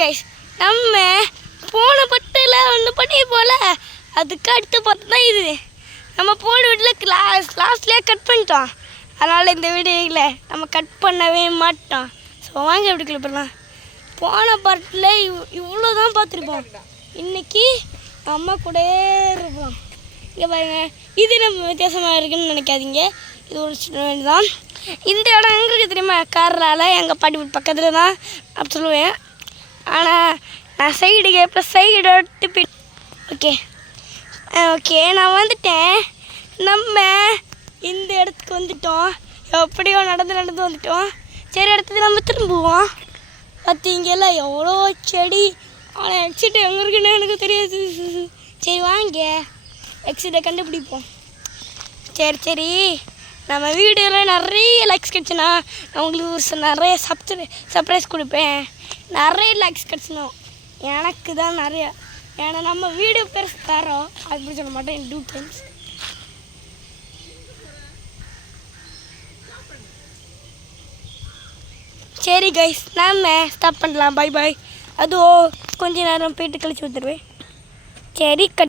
Guys, நம்ம போன பட்டில் ஒன்று பண்ணி போல அதுக்கு அடுத்து பார்த்து தான் இது நம்ம போன வீட்டில் லாஸ்ட்லேயே கட் பண்ணிட்டோம். அதனால் இந்த வீடியோவில் நம்ம கட் பண்ணவே மாட்டோம். ஸோ வாங்க எப்படி கிளப்பலாம். போன பாட்டில் இவ்வளோ தான் பார்த்துருப்போம். இன்றைக்கி அம்மா கூட இருப்போம். இங்கே பாருங்க, இது நம்ம வித்தியாசமாக இருக்குதுன்னு நினைக்காதீங்க. இது ஒரு சின்ன தான். இந்த இடம் எங்களுக்கு தெரியுமா, காரில் எங்கள் பாட்டி வீட்டு பக்கத்தில் தான் அப்படி சொல்லுவேன். ஆனால் நான் சைடு கேட்பேன், சைடு டிப்பி. ஓகே ஓகே நான் வந்துட்டேன். நம்ம இந்த இடத்துக்கு வந்துட்டோம். எப்படியோ நடந்து வந்துட்டோம். சரி, அடுத்தது நம்ம திரும்புவோம். பார்த்தீங்களா எவ்வளோ செடி. ஆனால் எக்ஸிட் எங்கே இருக்குன்னு எனக்கு தெரியாது. சரி வாங்க எக்ஸிட்டை கண்டுபிடிப்போம். சரி நம்ம வீடியோவில் நிறைய லைக்ஸ் கிடச்சுன்னா நான் உங்களுக்கு நிறைய சர்ப்ரைஸ் கொடுப்பேன். நிறைய லைக்ஸ் கிடச்சினோம் எனக்கு தான் நிறையா. ஏன்னா நம்ம வீடியோ பெருசு தரோம், அப்படி சொல்ல மாட்டேன். 2 times. சரி கைஸ், நாம் ஸ்டாப் பண்ணலாம். Bye bye. அதுவும் கொஞ்ச நேரம் போயிட்டு கழிச்சு வந்துடுவேன். சரி.